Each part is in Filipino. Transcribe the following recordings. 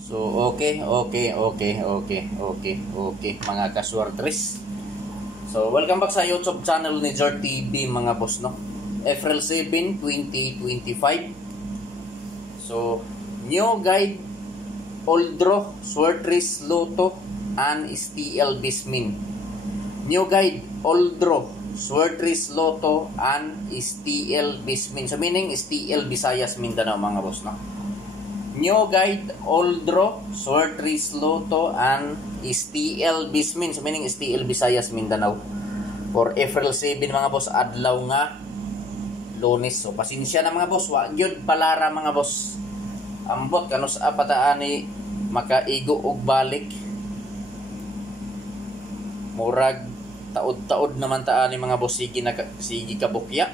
So, okay, mga kaswartres. So, welcome back sa YouTube channel ni Jart TV, mga boss, no? April 7, 2025. So, new guide, old draw, Swartris, Lotto, and STL Bismin. New guide, old draw, Swartris, Lotto, and STL Bismin. So, meaning STL Visayas, Mindanao, mga boss, no? New guide, old draw, Swartris, Lotto, and STL Bismin. So, meaning STL Visayas, Mindanao. For April 7, mga boss, adlaw nga Lunes. So, pasensya na mga boss. Wa gyud palara, mga boss. Ambot kanus apataani makaigo og balik. Murag taod-taod naman taani, mga boss, sige kabukya.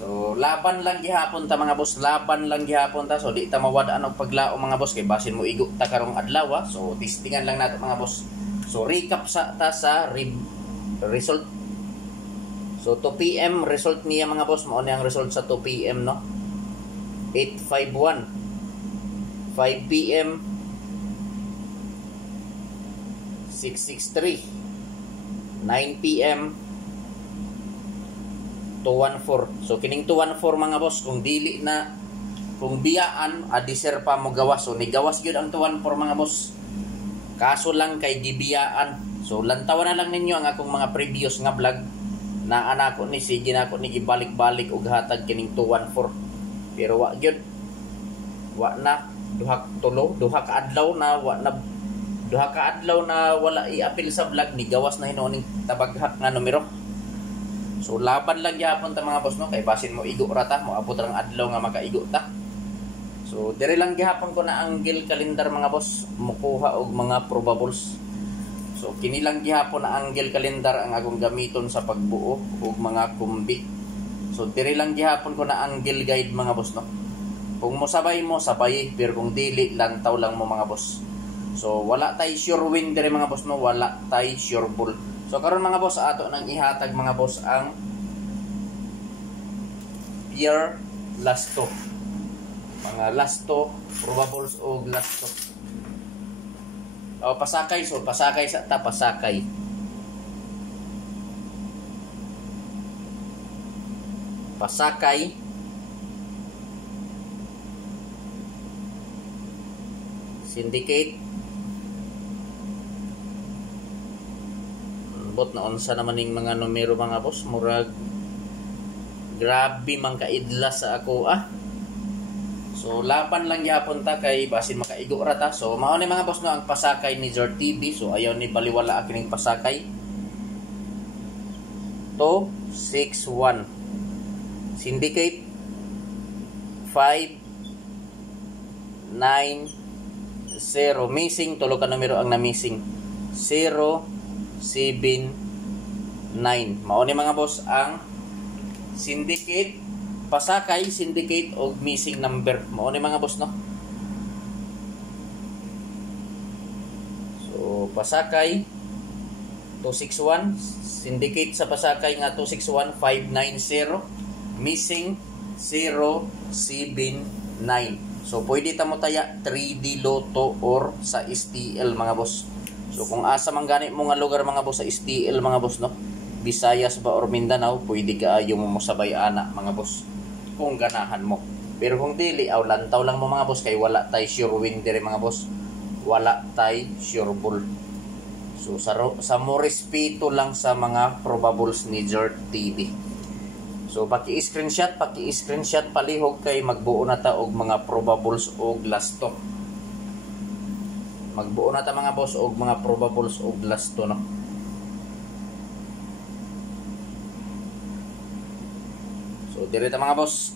So, laban lang gihapon ta, mga boss, laban lang gihapon ta. So, di ta mawadaan og paglao, mga boss, kay basin mo igo ta karong adlaw. So, testingan lang nato, mga boss. So, recap sa result. So, 2 PM result niya, mga boss. Mao ni ang result sa 2 PM, no? 851. 5 PM 663. 9 PM 214. So, kining 214, mga boss, kung dili na, kung biyaan, adisir pa mo gawas. So, nigawas yun ang 214, mga boss. Kaso lang kay gibiyaan. So, lantawan na lang ninyo ang akong mga previous nga vlog na anako ni sige na ako ni gibalik-balik og hatag kining 214. Pero wa gyud. Wa na duha ka adlaw na wala i-apil sa vlog, ni gawas na hinuning tabaghak nga numero. So, laban lang gyapon ta, mga boss, no? Kay basin mo igo rata, mo abot rang adlaw nga makaigo ta. So, dire lang gyapon ko na angle calendar, mga boss, mukuha og mga probables. So, kini lang gyapon na angle calendar ang akong gamiton sa pagbuo og mga kumbi. So, dire lang gyapon ko na angle guide, mga boss, no? Kung mo sabay, pero kung dili lang taw lang mo, mga boss. So, wala tay sure win dire, mga boss, no? Wala tay sure bull. So, karon, mga boss, ato nang ihatag, mga boss, ang pure lasto. Mga lasto, probables o lasto. O, pasakay. So, pasakay sa ta, pasakay. Pasakay. Syndicate. Bot na unsa naman ning mga numero, mga boss. Murag grabe man kaidla sa ako, So, laban lang gyapon ta kay basin makaigo ra ta. So, mao ni, mga boss, no, ang pasakay ni Jart TV. So, ayaw ni baliwala kining pasakay. 261. Syndicate 590. Missing tulo ka numero ang na-missing. 079. Mao ni, mga boss, ang syndicate, pasakay, syndicate o missing number. Mao ni, mga boss, no? So, pasakay 261, syndicate sa pasakay nga 261 590, missing 079. So, pwede ta mo taya 3D Lotto or sa STL, mga boss. So, kung asa man gani mo nga lugar, mga boss, sa STL, mga boss, no? Visayas ba or Mindanao, pwede ka yung mo sabay ana, mga boss, kung ganahan mo. Pero kung dili, lantaw lang mo, mga boss, kay wala tay sure win dire, mga boss. Wala tay sure bull. So, sa mo respeto lang sa mga probables ni Jart TV. So, paki-screenshot palihog kay magbuo na ta og mga probables og lasto. Magbuo na ta, mga boss, og mga probables og lasto, no? So, dire ta, mga boss.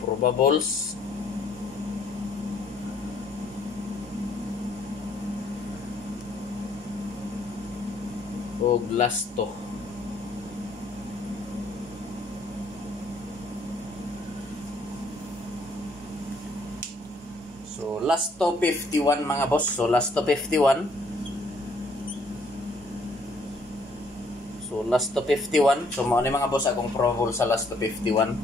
Probables og lasto. So, lasto 51, mga boss. So, lasto 51. So, So last to 51. So mao ni mga boss akong probable sa last to 51.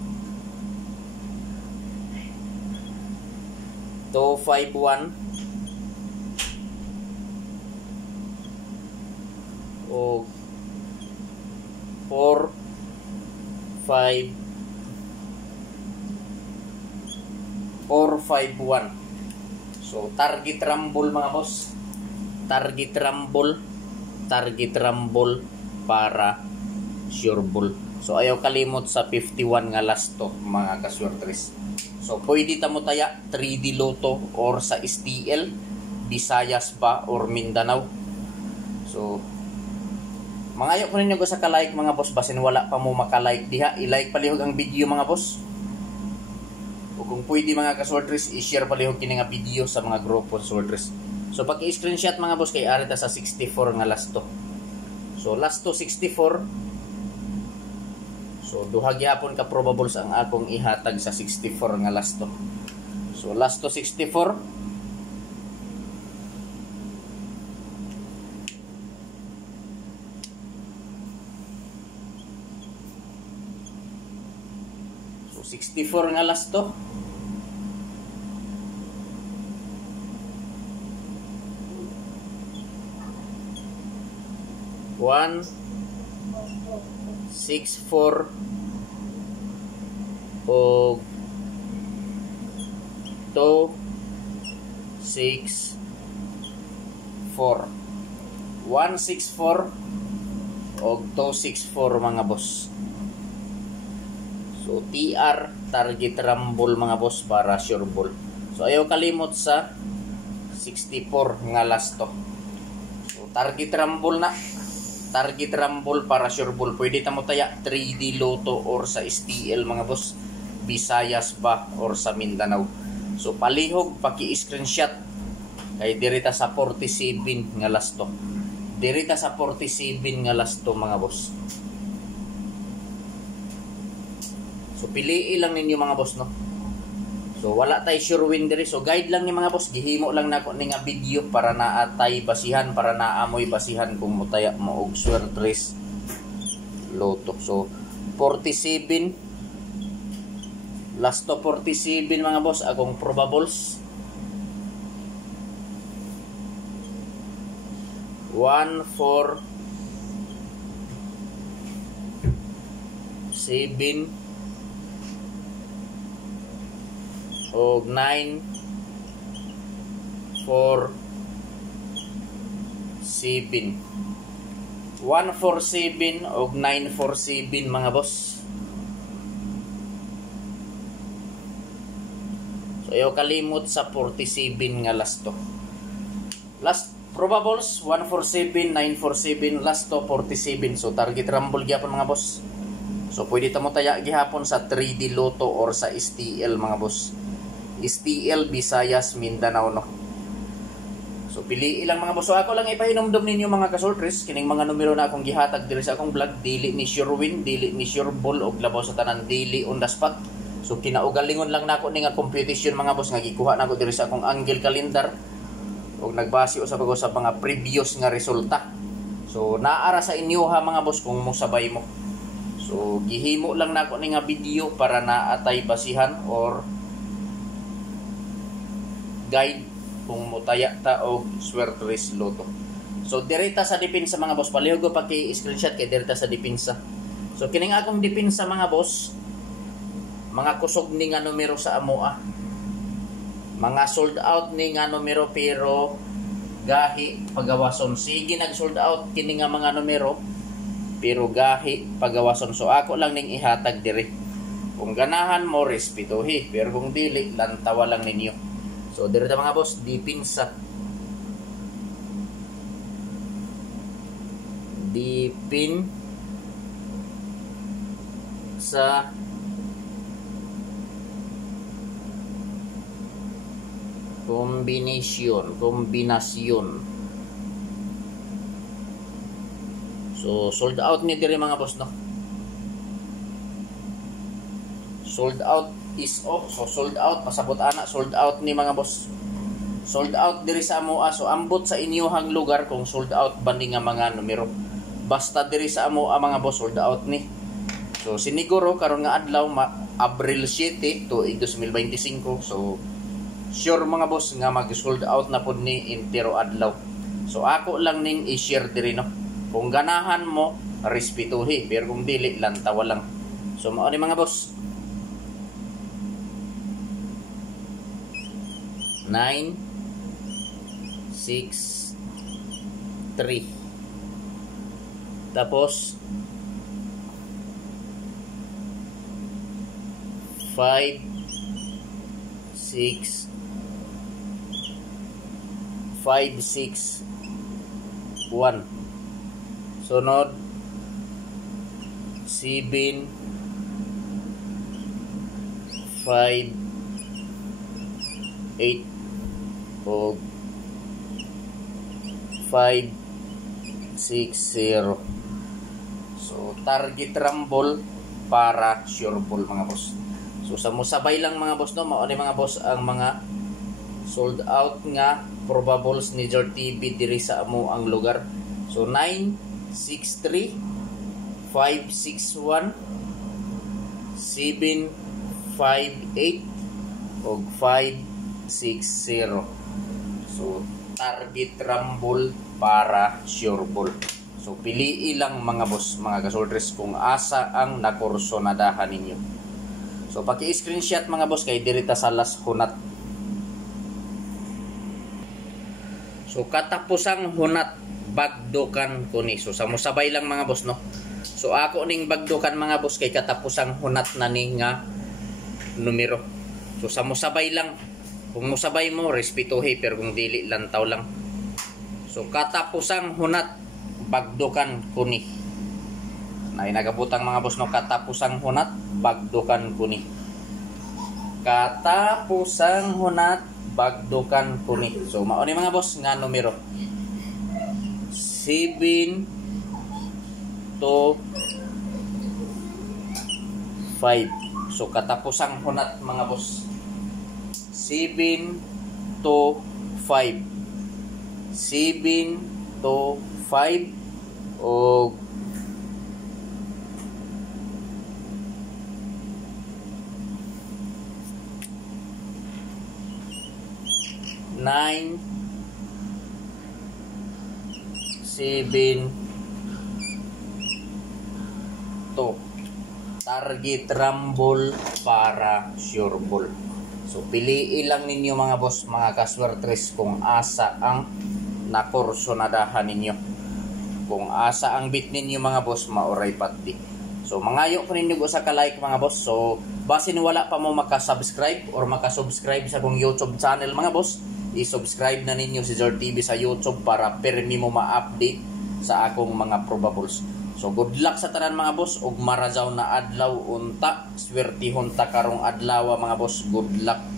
251 o 4 5 451. So target rumble mga boss. Target rumble para sure ball. So ayaw kalimot sa 51 nga last to mga kaswertres. So pwede ta mo taya 3D Lotto or sa STL, Visayas ba or Mindanao. So mangayo ko ninyo ko sa ka-like mga boss, basin wala pa mo maka-like diha, i-like palihog ang video mga boss. O kung pwede mga kaswertres, i-share palihog kini nga video sa mga grupo kaswertres. So pag-i-screenshot mga boss kay ari ta sa 64 nga last to. So last to 64. So duha gyapon ka probables ang akong ihatag sa 64 nga last to. So last to 64. So 64 nga last to. 1 6 4 o 2 6 4 1 6 4 o 2 6 4 mga boss. So TR target rumble mga boss para sure ball. So ayaw kalimot sa 64 nga last to. So target rumble na. Target rumble para sure ball. Pwede ta mo taya 3D Lotto or sa STL mga boss, Visayas ba or sa Mindanao. So palihog paki-screenshot kay dirita sa 47 nga last to. Dirita sa 47 nga last to mga boss. So piliin lang ninyo mga boss no. So wala tay sure win diri. So guide lang ni mga boss, gihimo lang nako ni nga video para naatay basihan, para naamoy basihan kung mutaya mo og swertres Lotto. So 47 last to 47 mga boss akong probables. 1 4 7 o 9 4 7 147 o 947 mga boss. So ayaw kalimot sa 47 nga last to. Last probables 147 947 last to 47. So target rumble gyapon mga boss. So pwede ta mo taya gihapon sa 3D Lotto or sa STL mga boss. STL, Visayas, Mindanao no. So pili ilang mga boss. So ako lang ipahinomdom ninyo mga kasortres kining mga numero na akong gihatag diri sa akong vlog, dili ni sure win, dili ni sure ball og labaw sa tanan, dili on the spot. So kinaugalingon lang nako ni nga computation mga boss nga gikuha nako diri sa akong angle calendar og nagbase usab ako sa mga previous nga resulta. So naara sa inyo ha mga boss kung mosabay mo. So gihimo lang nako ni nga video para naatay basihan or guide kung mutaya ta og swertres Lotto. So direta sa depensa mga boss, palihog ko paki-screenshot kay direta sa depensa. So kining akong depensa mga boss, mga kusog ni nga numero sa amoa. Mga sold out ni nga numero pero gahi pagawason. Sige nag sold out kini nga mga numero pero gahi pagawason. So ako lang ning ihatag diri. Kung ganahan mo respetuhi, pero kung dili lantawa lang ninyo. So direta mga boss, dipinsa. Dipin sa kombinasyon. So sold out ni diri mga boss no. Sold out is off. So sold out, pasabot ana, sold out ni mga boss. Sold out diri sa amoa. So ambot sa inyohang lugar kung sold out ba ni nga mga numero. basta diri sa amo ang mga boss sold out ni. So siniguro karon nga adlaw Abril 7 to 2025. So sure mga boss nga mag-sold out na pud ni entero adlaw. So ako lang ning i-share diri no. Kung ganahan mo respetuhi, pero kung dili lantawa lang. So mao ni mga boss. 9 6 3 tapos 5 6 1 sunod 7 5 8 o 5 6 0. So target rumble para sure ball mga boss. So sa musabay lang mga boss no, mao ni mga boss ang mga sold out nga probables ni Jort TV diri sa amo ang lugar. So 963 561 758 o 560. So target rumble para sure ball. So piliin lang mga boss, mga kasoldres kung asa ang nakursonadahan ninyo. So paki-screenshot mga boss kay dirita sa last hunat. So katapusang hunat bagdokan ko ni. So sa musabay lang mga boss no. So ako ning bagdokan mga boss kay katapusang hunat na ni nga numero. So sa musabay lang. Kung musabay mo respetuhi, pero kung dili lantaw lang. So katapusang hunat bagdokan kuni. Na inagabutang mga boss no, katapusang hunat bagdokan kuni. Katapusang hunat bagdokan kuni. So mao ni mga boss nga numero 7 to 5. So katapusang hunat mga boss 7 to 5. 7 to 5 o 9 7 to target rumble para sure ball. So piliin lang ninyo mga boss, mga kaswertres kung asa ang nakursonadahan ninyo. Kung asa ang bit ninyo mga boss, mauray pati. So mangayo ko ninyo sa ka-like mga boss. So basin wala pa mo makasubscribe or makasubscribe sa kong YouTube channel mga boss, i-subscribe na ninyo si Jort TV sa YouTube para permi mo ma-update sa akong mga probables. So good luck sa tanan mga boss, ug marajaw na adlaw unta, swertihon ta karong adlaw mga boss. Good luck.